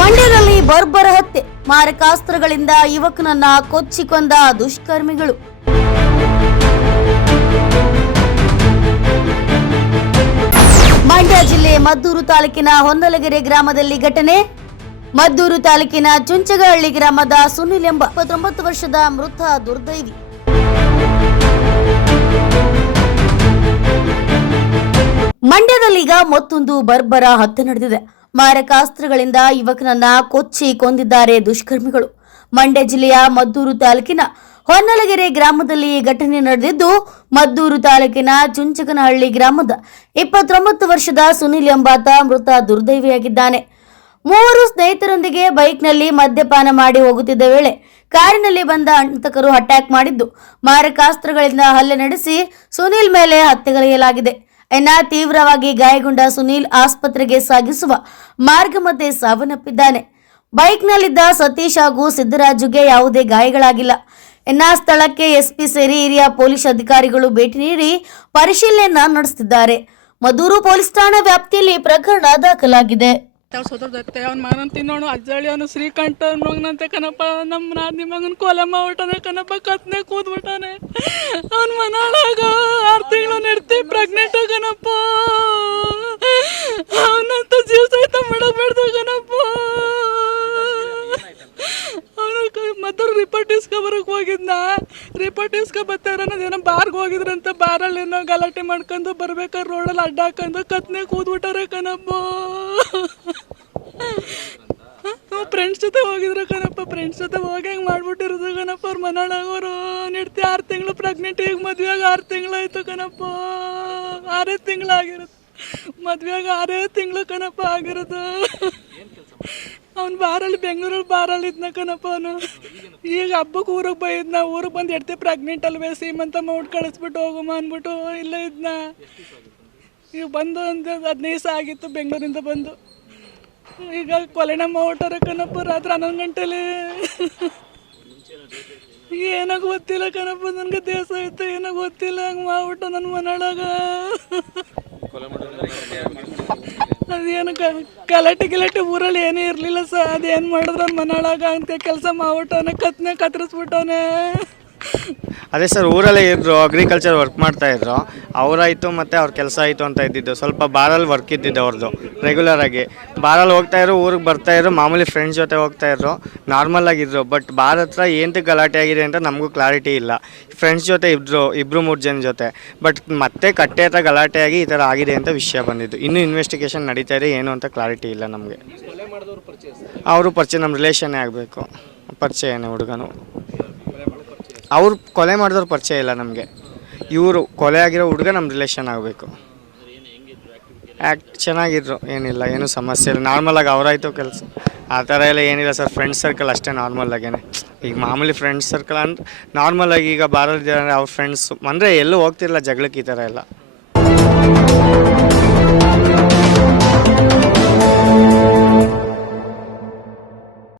ಮಂಡ್ಯದಲ್ಲಿ ಬರ್ಬರ ಹತ್ಯೆ, ಮಾರಕಾಸ್ತ್ರಗಳಿಂದ ಯುವಕನನ್ನ ಕೊಚ್ಚಿ ಕೊಂದ ದುಷ್ಕರ್ಮಿಗಳು. ಮಂಡ್ಯ ಜಿಲ್ಲೆ ಮದ್ದೂರು ತಾಲೂಕಿನ ಹೊನ್ನಲಗೆರೆ ಗ್ರಾಮದಲ್ಲಿ ಘಟನೆ. ಮದ್ದೂರು ತಾಲೂಕಿನ ಚುಂಚಗಹಳ್ಳಿ ಗ್ರಾಮದ ಸುನಿಲ್ ಎಂಬ 29 ವರ್ಷದ ಮೃತ ದುರ್ದೈವಿ. ಮಂಡ್ಯದಲ್ಲೀಗ ಮತ್ತೊಂದು ಬರ್ಬರ ಹತ್ಯೆ ನಡೆದಿದೆ. ಮಾರಕಾಸ್ತ್ರಗಳಿಂದ ಯುವಕನನ್ನ ಕೊಚ್ಚಿ ಕೊಂದಿದ್ದಾರೆ ದುಷ್ಕರ್ಮಿಗಳು. ಮಂಡ್ಯ ಜಿಲ್ಲೆಯ ಮದ್ದೂರು ತಾಲೂಕಿನ ಹೊನ್ನಲಗೆರೆ ಗ್ರಾಮದಲ್ಲಿ ಘಟನೆ ನಡೆದಿದ್ದು, ಮದ್ದೂರು ತಾಲೂಕಿನ ಚುಂಚಗನಹಳ್ಳಿ ಗ್ರಾಮದ 29 ವರ್ಷದ ಸುನಿಲ್ ಎಂಬಾತ ಮೃತ ದುರ್ದೈವಿಯಾಗಿದ್ದಾನೆ. ಮೂವರು ಸ್ನೇಹಿತರೊಂದಿಗೆ ಬೈಕ್ನಲ್ಲಿ ಮದ್ಯಪಾನ ಮಾಡಿ ಹೋಗುತ್ತಿದ್ದ ವೇಳೆ ಕಾರಿನಲ್ಲಿ ಬಂದ ಹಂತಕರು ಅಟ್ಯಾಕ್ ಮಾಡಿದ್ದು, ಮಾರಕಾಸ್ತ್ರಗಳಿಂದ ಹಲ್ಲೆ ನಡೆಸಿ ಸುನಿಲ್ ಮೇಲೆ ಹತ್ಯೆಗೈಯಲಾಗಿದೆ. ತೀವ್ರವಾಗಿ ಗಾಯಗೊಂಡ ಸುನಿಲ್ ಆಸ್ಪತ್ರೆಗೆ ಸಾಗಿಸುವ ಮಾರ್ಗ ಮಧ್ಯೆ ಸಾವನ್ನಪ್ಪಿದ್ದಾನೆ. ಬೈಕ್ನಲ್ಲಿದ್ದ ಸತೀಶ್ ಹಾಗೂ ಸಿದ್ದರಾಜುಗೆ ಯಾವುದೇ ಗಾಯಗಳಾಗಿಲ್ಲ. ಸ್ಥಳಕ್ಕೆ ಎಸ್ಪಿ ಸೇರಿ ಹಿರಿಯ ಪೊಲೀಸ್ ಅಧಿಕಾರಿಗಳು ಭೇಟಿ ನೀಡಿ ಪರಿಶೀಲನೆ ನಡೆಸುತ್ತಿದ್ದಾರೆ. ಮದ್ದೂರು ಪೊಲೀಸ್ ಠಾಣಾ ವ್ಯಾಪ್ತಿಯಲ್ಲಿ ಪ್ರಕರಣ ದಾಖಲಾಗಿದೆ. ಅವ್ನ ಮಗನ ತಿನ್ನೋಣ ಅಜ್ಜಳಿ ಅವನು ಶ್ರೀಕಂಠ ಮಗನಂತೆ ಕಣಪ್ಪ. ನಮ್ಮ ನಾದಿನಿ ಮಗನ ಕೊಲೆ ಮಾಡ್ಬಿಟ್ಟಾನೆ ಕಣಪ್ಪ, ಕತ್ನೆ ಕೂದ್ಬಿಟ್ಟಾನೆ. ಅವನ ಮನಾಳಾಗ 6 ತಿಂಗಳು ನೆಡ್ತಿ ಪ್ರೆಗ್ನೆಂಟ್ ಕಣಪ್ಪ. ಅವನಂತ ಜೀವ ಸಹಿತ ಮಾಡಬೇಡ್ದು ಕಣಪ್ಪ. ಅವನು ಮದ್ದೂರು ರಿಪೋರ್ಟ್ ಇಸ್ಕೊಬರಕ್ಕೆ ಹೋಗಿದ್ನ. ರಿಪೋರ್ಟ್ ಇಸ್ಕೊಬತ್ತಾರ ಅನ್ನೋದೇನೋ ಬಾರ್ಗೆ ಹೋಗಿದ್ರಂತ. ಬಾರಲ್ಲಿ ಏನೋ ಗಲಾಟೆ ಮಾಡ್ಕೊಂಡು ಬರ್ಬೇಕಾದ್ರೆ ರೋಡಲ್ಲಿ ಅಡ್ಡ ಹಾಕೊಂಡು ಕತ್ನೆ ಕೂದ್ಬಿಟ್ಟಾರೆ ಕಣಪ್ಪ. ಫ್ರೆಂಡ್ಸ್ ಜೊತೆ ಹೋಗಿದ್ರು ಕಣಪ್ಪ. ಫ್ರೆಂಡ್ಸ್ ಜೊತೆ ಹೋಗಿ ಹೆಂಗೆ ಮಾಡ್ಬಿಟ್ಟಿರೋದು ಕಣಪ್ಪ. ಅವ್ರ ಮನಾಳಾಗೋರು ನೆಡ್ತಿ 6 ತಿಂಗಳು ಪ್ರೆಗ್ನೆಂಟ್. ಈಗ ಮದುವೆಯಾಗ 6 ತಿಂಗಳಾಯ್ತು ಕಣಪ್ಪ. 6 ತಿಂಗಳು ಆಗಿರೋದು ಮದುವೆಯಾಗ 6 ತಿಂಗಳು ಕಣಪ್ಪ ಆಗಿರೋದು. ಅವ್ನು ಬಾರಲ್ಲಿ ಬೆಂಗಳೂರಲ್ಲಿ ಬಾರಲ್ಲಿ ಇದ್ನ ಕಣಪ್ಪ. ಅವನು ಈಗ ಹಬ್ಬಕ್ಕೆ ಊರಿಗೆ ಬೈದ್ನ. ಊರಿಗೆ ಬಂದು ಎಡ್ತಿ ಪ್ರೆಗ್ನೆಂಟ್ ಅಲ್ವೇ ಸೀಮಂತ ಮಾಡಿ ಕಳಿಸ್ಬಿಟ್ಟು ಹೋಗಮ್ಮ ಅಂದ್ಬಿಟ್ಟು ಇಲ್ಲೇ ಇದ್ನ. ಈಗ ಬಂದು ಒಂದು 15 ದಿವಸ ಆಗಿತ್ತು ಬೆಂಗಳೂರಿಂದ ಬಂದು. ಈಗ ಕೊಲೆನ ಮಾಡ್ಬಿಟ್ಟಾರೆ ಕಣಪ್ಪ ರಾತ್ರಿ 11 ಗಂಟೆಲಿ. ಏನೋ ಗೊತ್ತಿಲ್ಲ ಕಣಪ್ಪ, ನನಗೆ ದೇಶ ಆಯ್ತು ಏನೋ ಗೊತ್ತಿಲ್ಲ. ಹಂಗೆ ಮಾಡ್ಬಿಟ್ಟು ನನ್ನ ಮನೆಯೊಳಗ ಅದೇನು ಗಲಾಟೆ ಊರಲ್ಲಿ ಏನೂ ಇರಲಿಲ್ಲ ಸರ್. ಅದೇನು ಮಾಡಿದ್ರು ನನ್ನ ಮನೆಯೊಳಗ ಅಂತ ಕೆಲಸ ಮಾಡ್ಬಿಟ್ಟವನೆ, ಕತ್ನೆ ಕತ್ತರಿಸ್ಬಿಟ್ಟವನೆ. ಅದೇ ಸರ್, ಊರಲ್ಲೇ ಇದ್ದರು, ಅಗ್ರಿಕಲ್ಚರ್ ವರ್ಕ್ ಮಾಡ್ತಾಯಿದ್ರು. ಅವರಾಯಿತು ಮತ್ತು ಅವ್ರ ಕೆಲಸ ಆಯಿತು ಅಂತ ಇದ್ದಿದ್ದು. ಸ್ವಲ್ಪ ಬಾರಲ್ಲಿ ವರ್ಕ್ ಇದ್ದಿದ್ದು ಅವ್ರದ್ದು ರೆಗ್ಯುಲರಾಗಿ. ಬಾರಲ್ಲಿ ಹೋಗ್ತಾಯಿದ್ರು, ಊರಿಗೆ ಬರ್ತಾಯಿದ್ರು, ಮಾಮೂಲಿ ಫ್ರೆಂಡ್ಸ್ ಜೊತೆ ಹೋಗ್ತಾಯಿದ್ರು, ನಾರ್ಮಲಾಗಿದ್ದರು. ಬಟ್ ಬಾರ್ ಹತ್ರ ಏನಕ್ಕೆ ಗಲಾಟೆ ಆಗಿದೆ ಅಂತ ನಮಗೂ ಕ್ಲಾರಿಟಿ ಇಲ್ಲ. ಫ್ರೆಂಡ್ಸ್ ಜೊತೆ ಇದ್ದರು, 2-3 ಜನ ಜೊತೆ. ಬಟ್ ಮತ್ತೆ ಕಟ್ಟೆ ಹತ್ರ ಗಲಾಟೆಯಾಗಿ ಈ ಥರ ಆಗಿದೆ ಅಂತ ವಿಷಯ ಬಂದಿದ್ದು. ಇನ್ನೂ ಇನ್ವೆಸ್ಟಿಗೇಷನ್ ನಡೀತಾ ಇದೆ, ಏನು ಅಂತ ಕ್ಲಾರಿಟಿ ಇಲ್ಲ ನಮಗೆ. ಅವರು ಪರಿಚಯ ನಮ್ಮ ರಿಲೇಷನ್ನೇ ಆಗಬೇಕು. ಪರಿಚಯನೇ ಹುಡುಗನು. ಅವ್ರು ಕೊಲೆ ಮಾಡಿದವ್ರು ಪರಿಚಯ ಇಲ್ಲ ನಮಗೆ. ಇವರು ಕೊಲೆ ಆಗಿರೋ ಹುಡುಗ ನಮ್ಮ ರಿಲೇಷನ್ ಆಗಬೇಕು. ಚೆನ್ನಾಗಿದ್ರು, ಏನಿಲ್ಲ, ಏನೂ ಸಮಸ್ಯೆ ಇಲ್ಲ. ನಾರ್ಮಲಾಗಿ ಅವರಾಯಿತು ಕೆಲಸ ಆ ಥರ ಎಲ್ಲ ಏನಿಲ್ಲ ಸರ್. ಫ್ರೆಂಡ್ಸ್ ಸರ್ಕಲ್ ಅಷ್ಟೇ ನಾರ್ಮಲಾಗೇ. ಈಗ ಮಾಮೂಲಿ ಫ್ರೆಂಡ್ಸ್ ಸರ್ಕಲ್ ಅಂದ್ರೆ ನಾರ್ಮಲಾಗಿ ಈಗ ಬಾರಲ್ಲಿದ್ದಾರೆ ಅವ್ರ ಫ್ರೆಂಡ್ಸು ಅಂದರೆ ಎಲ್ಲೂ ಹೋಗ್ತಿರಲ್ಲ ಜಗಳಕ್ಕೆ ಈ ಥರ ಎಲ್ಲ.